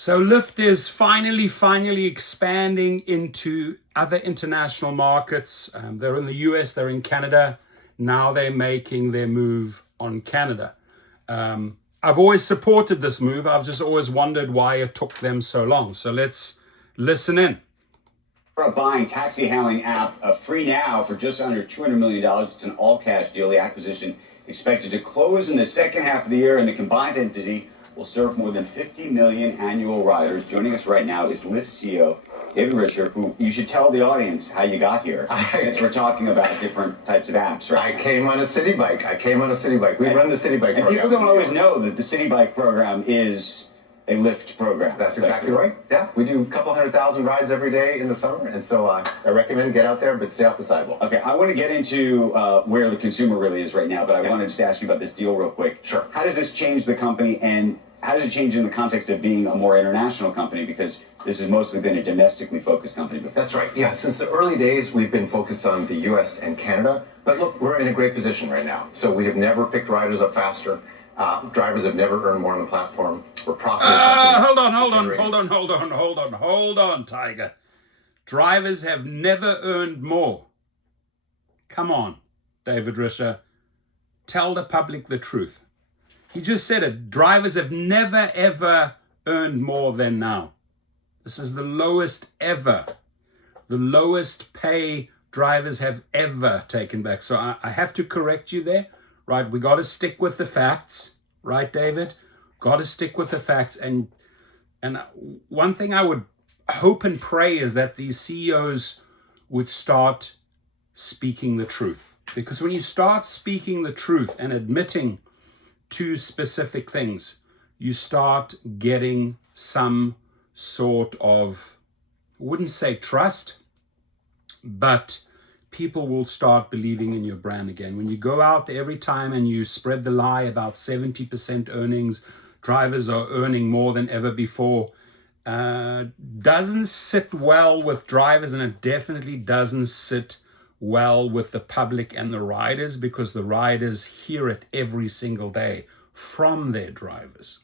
So Lyft is finally expanding into other international markets. They're in the US, they're in Canada. Now they're making their move on Canada. I've always supported this move. I've just always wondered why it took them so long. So let's listen in. Buying taxi hailing app free now for just under $200 million. It's an all-cash deal. The acquisition expected to close in the second half of the year, and the combined entity will serve more than 50 million annual riders. Joining us right now is Lyft CEO David Risher, who you should tell the audience how you got here. Since we're talking about different types of apps, right? I came on a city bike. We run the city bike program. And people don't always know that the city bike program is a Lyft program. That's exactly right. Yeah, we do a couple 100,000 rides every day in the summer, and so I recommend get out there, but stay off the sidewalk. Okay, I want to get into where the consumer really is right now, but I want to just ask you about this deal real quick. Sure. How does this change the company, and how does it change in the context of being a more international company? Because this has mostly been a domestically focused company before. That's right. Yeah, since the early days, we've been focused on the U.S. and Canada. But look, we're in a great position right now. So we have never picked riders up faster. Drivers have never earned more on the platform. We're profitable. Hold on, Tiger. Drivers have never earned more. Come on, David Risher. Tell the public the truth. He just said it. Drivers have never, ever earned more than now. This is the lowest ever. The lowest pay drivers have ever taken back. So I have to correct you there, right? We got to stick with the facts, right, David? Got to stick with the facts. And one thing I would hope and pray is that these CEOs would start speaking the truth. Because when you start speaking the truth and admitting to specific things, you start getting some sort of, I wouldn't say trust, but people will start believing in your brand again. When you go out there every time and you spread the lie about 70% earnings, drivers are earning more than ever before, doesn't sit well with drivers, and it definitely doesn't sit well with the public and the riders, because the riders hear it every single day from their drivers.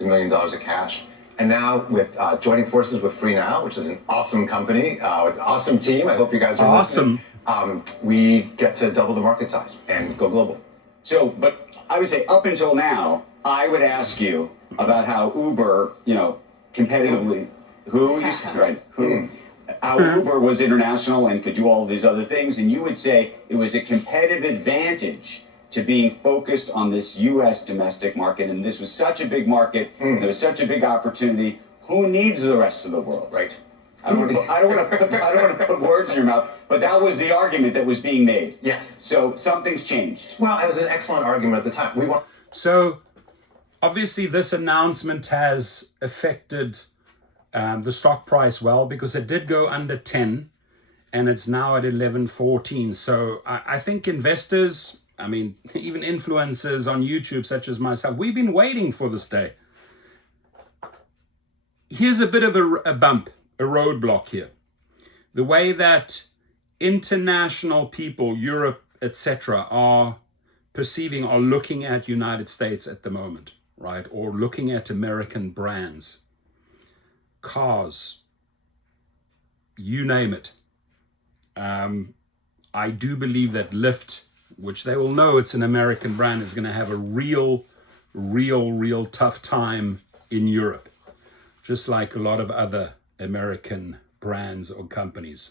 $1 million of cash. And now with joining forces with Free Now, which is an awesome company, with an awesome team. I hope you guys are awesome. We get to double the market size and go global. So, but I would say up until now, I would ask you about how Uber, competitively, how Uber was international and could do all of these other things, and you would say it was a competitive advantage to being focused on this U.S. domestic market, and this was such a big market, there was such a big opportunity. Who needs the rest of the world? Right. I don't want to put words in your mouth, but that was the argument that was being made. Yes. So something's changed. Well, it was an excellent argument at the time. So obviously this announcement has affected the stock price well, because it did go under 10 and it's now at 11.14. So I think investors, even influencers on YouTube such as myself, we've been waiting for this day. Here's a bit of a bump, a roadblock here. The way that international people, Europe, etc., are looking at United States at the moment, right? Or looking at American brands, cars, you name it. I do believe that Lyft, which they will know it's an American brand, is going to have a real tough time in Europe, just like a lot of other American brands or companies.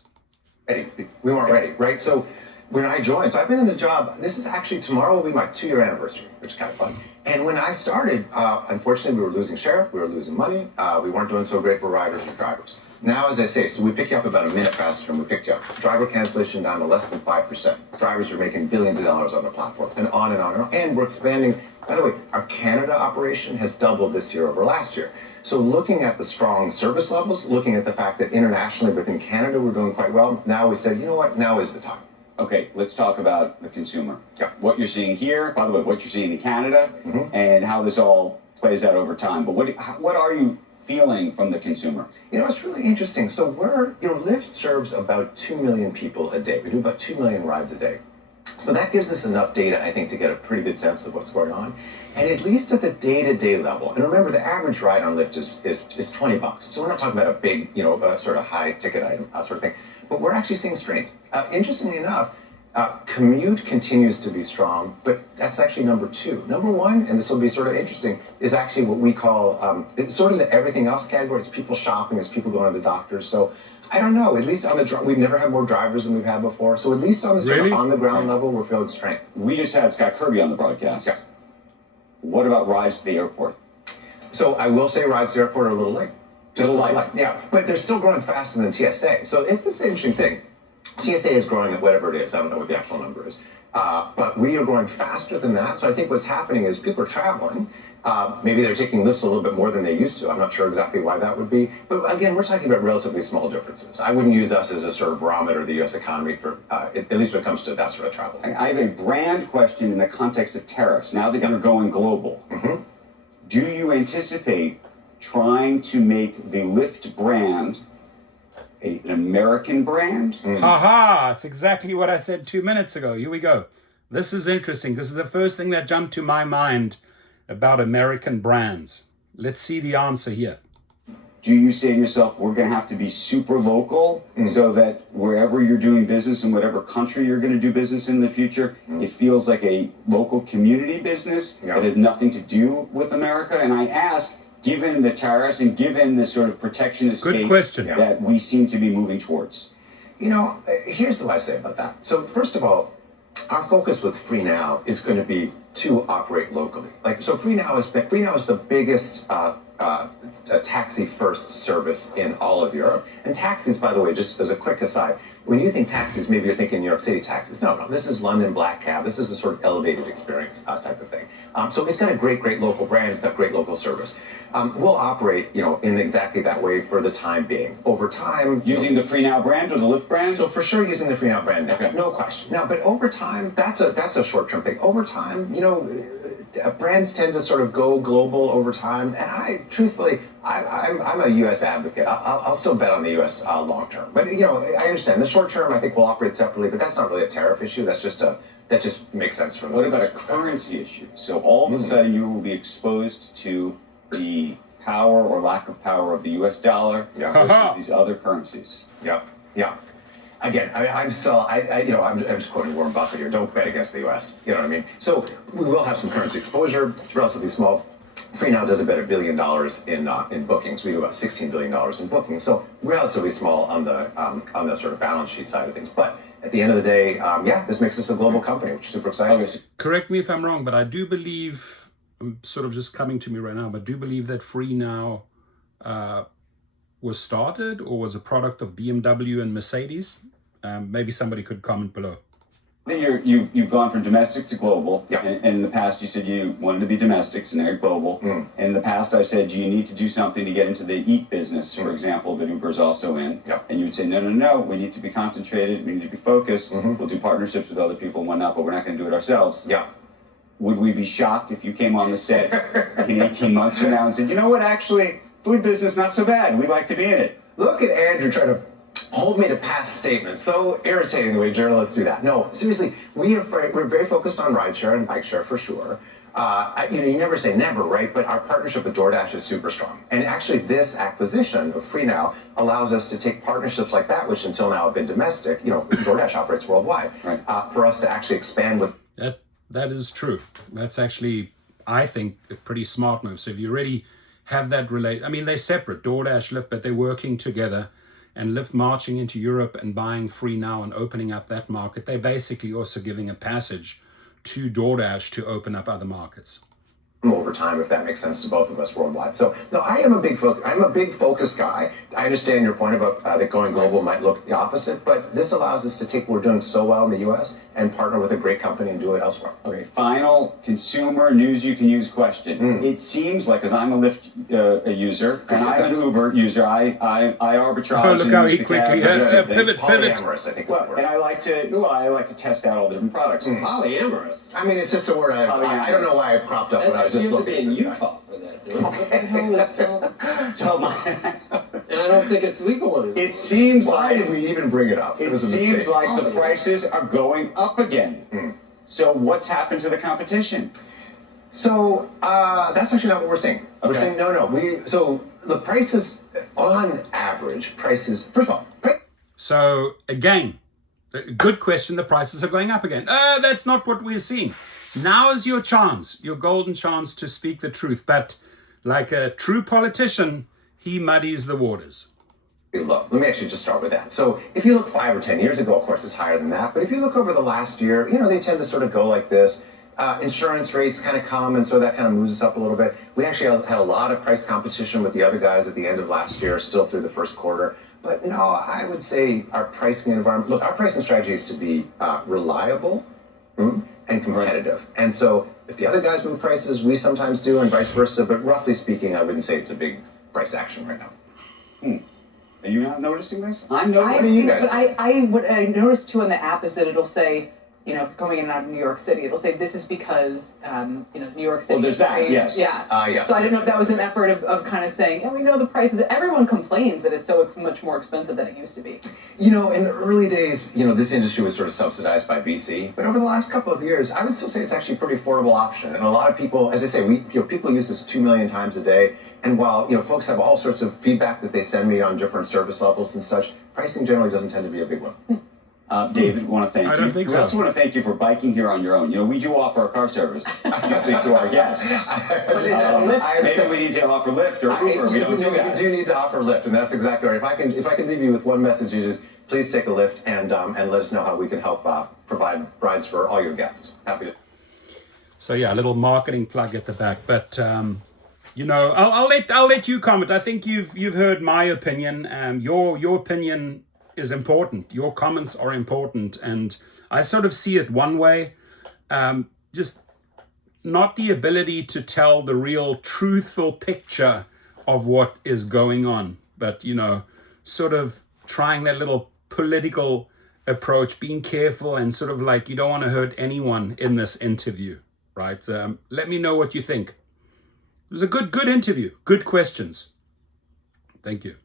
We weren't ready, right? So when I joined, I've been in the job, this is actually, tomorrow will be my 2-year anniversary, which is kind of fun. And when I started, unfortunately, we were losing share, we were losing money, we weren't doing so great for riders and drivers. Now, as I say, so we pick you up about a minute faster than we picked you up. Driver cancellation down to less than 5%. Drivers are making billions of dollars on the platform, and on and on and on. And we're expanding. By the way, our Canada operation has doubled this year over last year. So looking at the strong service levels, looking at the fact that internationally within Canada we're doing quite well, now we said, you know what, now is the time. Okay, let's talk about the consumer. Yeah. What you're seeing here, by the way, what you're seeing in Canada, and how this all plays out over time. But what are you feeling from the consumer? It's really interesting. So Lyft serves about 2 million people a day. We do about 2 million rides a day. So that gives us enough data, I think, to get a pretty good sense of what's going on. And at least at the day-to-day level, and remember, the average ride on Lyft is $20. So we're not talking about a big, sort of high-ticket item sort of thing. But we're actually seeing strength. Interestingly enough, commute continues to be strong, but that's actually number 2. Number 1, and this will be sort of interesting, is actually what we call, it's sort of the everything else category. It's people shopping, it's people going to the doctors. So I don't know, at least on the, we've never had more drivers than we've had before. So at least on the sort of on the ground level, we're feeling strength. We just had Scott Kirby on the broadcast. Yeah. What about rides to the airport? So I will say rides to the airport are a little late. Just a little light. Yeah, but they're still growing faster than TSA. So it's this interesting thing. TSA is growing at whatever it is. I don't know what the actual number is. But we are growing faster than that. So I think what's happening is people are traveling. Maybe they're taking lifts a little bit more than they used to. I'm not sure exactly why that would be. But again, we're talking about relatively small differences. I wouldn't use us as a sort of barometer of the U.S. economy for, at least when it comes to that sort of travel. I have a brand question in the context of tariffs. Now that you're going global, do you anticipate trying to make the Lyft brand an American brand? Ha! It's exactly what I said 2 minutes ago. Here we go. This is interesting. This is the first thing that jumped to my mind about American brands. Let's see the answer here. Do you say to yourself, we're going to have to be super local so that wherever you're doing business in whatever country you're going to do business in the future, it feels like a local community business that has nothing to do with America? And I ask, given the tariffs and given the sort of protectionist Good state question. that we seem to be moving towards. Here's what I say about that. So first of all, our focus with Free Now is going to be to operate locally. So Free Now is the biggest taxi-first service in all of Europe. And taxis, by the way, just as a quick aside, when you think taxis, maybe you're thinking New York City taxis. No, this is London Black Cab. This is a sort of elevated experience type of thing. So it's got a great local brand. It's got great local service. We'll operate, in exactly that way for the time being. Over time, Using the Free Now brand or the Lyft brand? So for sure using the Free Now brand, Okay. no question. Now, but over time, that's a short-term thing. Over time, brands tend to sort of go global over time. And truthfully, I'm a U.S. advocate. I'll still bet on the U.S. Long term. But I understand the short term. I think we'll operate separately, but that's not really a tariff issue. That just makes sense for me. What about a currency issue? So all of a sudden you will be exposed to the power or lack of power of the U.S. dollar versus these other currencies. Yeah. Again, I'm just quoting Warren Buffett here. Don't bet against the U.S. You know what I mean? So we will have some currency exposure. It's relatively small. Free Now does about $1 billion in bookings. We do about $16 billion in bookings. So relatively small on the sort of balance sheet side of things. But at the end of the day, this makes us a global company, which is super exciting. Correct me if I'm wrong, but I do believe, I'm sort of just coming to me right now, but do believe that Free Now was started or was a product of BMW and Mercedes. Maybe somebody could comment below. I think you've gone from domestic to global. Yeah. And in the past, you said you wanted to be domestic, so now you're global. In the past, I've said, you need to do something to get into the eat business, for example, that Uber's also in. Yeah. And you would say, no, we need to be concentrated, we need to be focused. We'll do partnerships with other people and whatnot, but we're not going to do it ourselves. Yeah. Would we be shocked if you came on the set in 18 months from now and said, you know what, actually, food business, not so bad. We'd like to be in it. Look at Andrew trying to hold me to past statements. So irritating the way journalists do that. No, seriously, we're very focused on rideshare and bike share for sure. You never say never, right? But our partnership with DoorDash is super strong. And actually this acquisition of Free Now allows us to take partnerships like that, which until now have been domestic. DoorDash operates worldwide. Right. For us to actually expand with. That is true. That's actually, I think, a pretty smart move. So if you already have that they're separate, DoorDash, Lyft, but they're working together. And Lyft marching into Europe and buying Free Now and opening up that market, they're basically also giving a passage to DoorDash to open up other markets. Over time, if that makes sense to both of us worldwide. So no, I'm a big focus guy. I understand your point about that going global might look the opposite, but this allows us to take what we're doing so well in the U.S. and partner with a great company and do it elsewhere. Okay, final consumer news you can use question. It seems like, because I'm a Lyft user and I'm an Uber user, I arbitrage. Oh, look how he quickly pivot. Polyamorous, I think. And I like to test out all the different products. Polyamorous. I mean, it's just a word I don't know why it cropped up when I was You just have to looking be in at this guy. Utah for that, dude. What the hell is that? So my And I don't think it's legal anymore. It seems Why did like we even bring it up? it was a seems mistake. like the prices are going up again. So what's happened to the competition? So that's actually not what we're saying. We're Okay. saying no. So the prices, on average, prices. First of all, So again, good question. The prices are going up again. That's not what we're seeing. Now is your chance, your golden chance to speak the truth. But like a true politician, he muddies the waters. look, let me actually just start with that. So if you look 5 or 10 years ago, of course, it's higher than that. But if you look over the last year, they tend to sort of go like this. Insurance rates kind of come, and so that kind of moves us up a little bit. We actually had a lot of price competition with the other guys at the end of last year, still through the first quarter. But no, I would say our pricing environment, look, our pricing strategy is to be reliable and competitive. And so if the other guys move prices, we sometimes do, and vice versa. But roughly speaking, I wouldn't say it's a big price action right now. Are you not noticing this? I'm noticing. What do you guys But what I noticed too on the app is that it'll say, coming in and out of New York City, it'll say this is because, New York City. Well, there's that, raised- yes. Yeah. Yes. So I don't know if that was an effort of kind of saying, we know the prices. Everyone complains that it's so much more expensive than it used to be. In the early days, this industry was sort of subsidized by VC. But over the last couple of years, I would still say it's actually a pretty affordable option. And a lot of people, as I say, people use this 2 million times a day. And while, folks have all sorts of feedback that they send me on different service levels and such, pricing generally doesn't tend to be a big one. David, want to thank you. I don't think we so. also want to thank you for biking here on your own. We do offer a car service usually to our guests. But is that Lyft? Maybe we need to offer Lyft or Uber. We don't do that. You do need to offer Lyft, and that's exactly right. If I can leave you with one message, it is please take a Lyft and let us know how we can help provide rides for all your guests. Happy to. So yeah, a little marketing plug at the back, but I'll let you comment. I think you've heard my opinion. Your opinion is important. Your comments are important, and I sort of see it one way. Just not the ability to tell the real truthful picture of what is going on, but sort of trying that little political approach, being careful, and sort of like you don't want to hurt anyone in this interview, right? Let me know what you think. It was a good interview, good questions. Thank you.